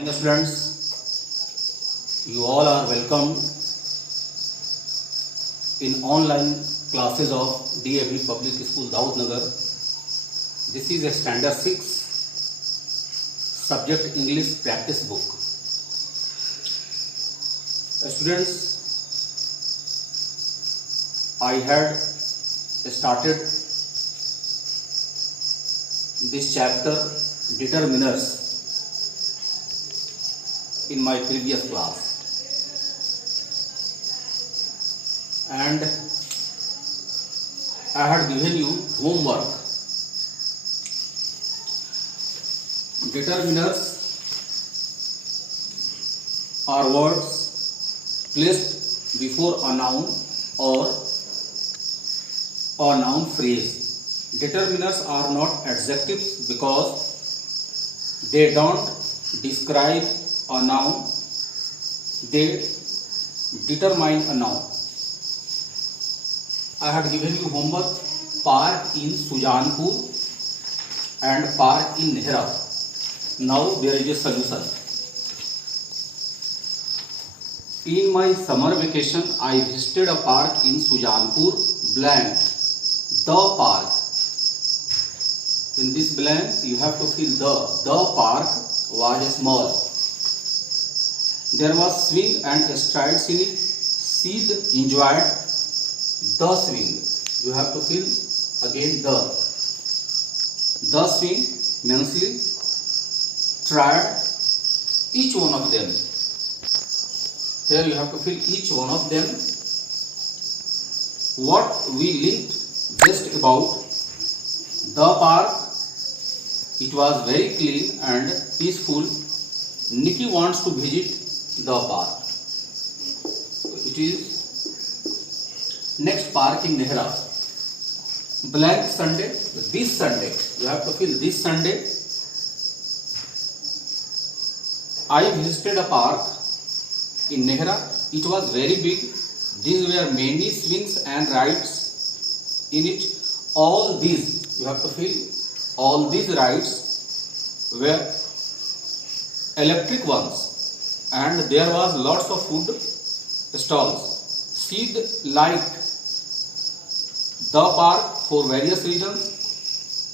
Hello students, you all are welcome in online classes of DAV Public School, Daudnagar. This is a standard 6 subject English practice book. Students, I had started this chapter determiners in my previous class, and I had given you homework. Determiners are words placed before a noun or a noun phrase. Determiners are not adjectives because they don't describe a noun, they determine a noun. I had given you homework park in Sujanpur and park in Nehra. Now there is a solution. In my summer vacation, I visited a park in Sujanpur blank. The park. In this blank, you have to fill the park was small. There was swing and strides in it. Sid enjoyed the swing. You have to fill again the. The swing immensely tried each one of them. Here you have to fill each one of them. What we linked just about the park. It was very clean and peaceful. Nikki wants to visit the park. It is next park in Nehra. Blank Sunday. This Sunday. You have to fill this Sunday. I visited a park in Nehra. It was very big. These were many swings and rides in it. All these, you have to fill, all these rides were electric ones. And there was lots of food stalls. Sid liked the park for various reasons.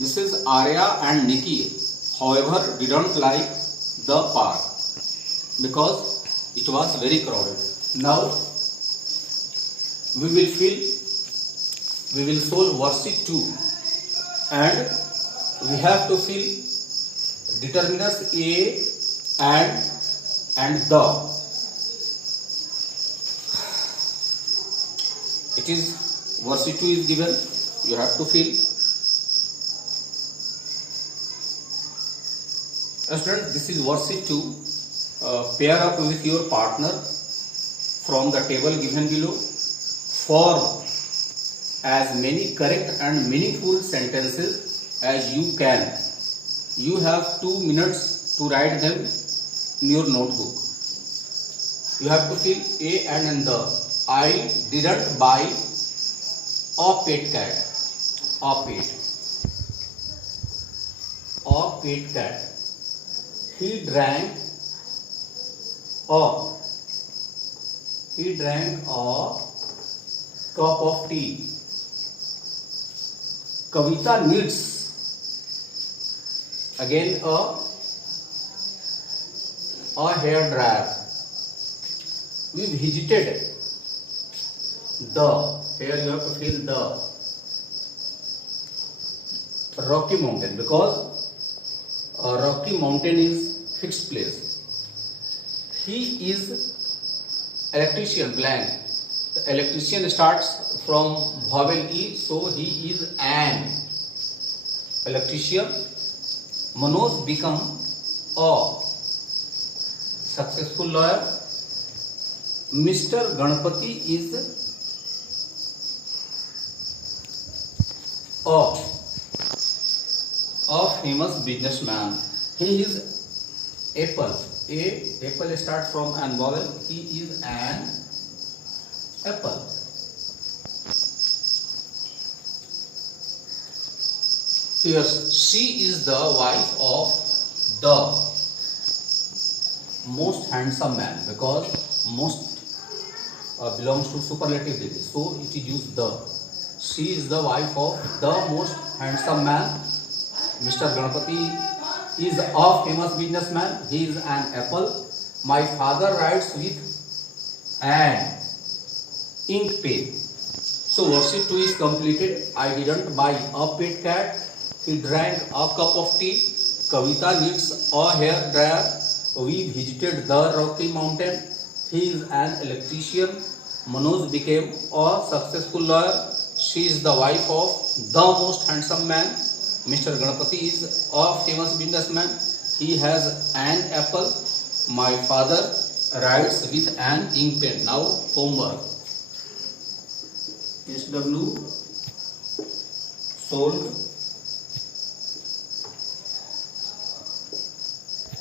Mrs. Arya and Nikki, however, didn't like the park because it was very crowded. Now we will solve worksheet 2, and we have to fill determiners a and the. It is worksheet 2 is given. You have to fill. Students, this is worksheet 2. Pair up with your partner from the table given below. Form as many correct and meaningful sentences as you can. You have 2 minutes to write them in your notebook. You have to fill a and the. I didn't buy a pet cat. A pet cat. He drank a cup of tea. Kavita needs again a hair dryer. We visited the. Here you have to fill the Rocky Mountain because Rocky Mountain is fixed place. He is electrician blank. The electrician starts from vowel E, so he is an electrician. Manoj become a successful lawyer. Mr. Ganpati is a famous businessman. He is apple. Apple starts from an vowel. He is an apple. Here, she is the wife of the. most handsome man, because most belongs to superlative degree, so it is used the. She is the wife of the most handsome man. Mr. Ganapati is a famous businessman. He is an apple. My father writes with an ink pen. So worksheet 2 is completed. I didn't buy a pet cat. He drank a cup of tea. Kavita needs a hair dryer. We visited the Rocky Mountain. He is an electrician. Manoj became a successful lawyer. She is the wife of the most handsome man. Mr. Ganapati is a famous businessman. He has an apple. My father writes with an ink pen. Now homework. SW solved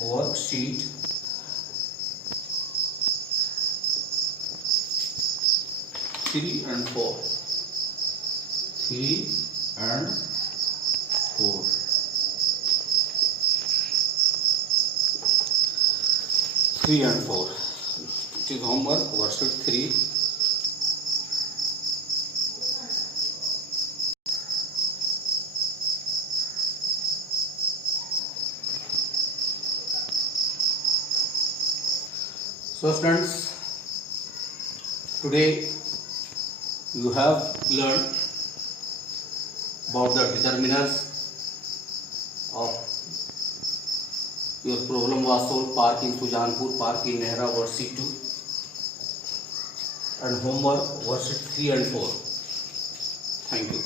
worksheet 3 and 4. 3 and 4. It is homework, worksheet 3. So students, today you have learned about the determiners of your problem was solved. Park in Sujanpur, park in Nehra, worksheet 2, and homework worksheet 3 and 4. Thank you.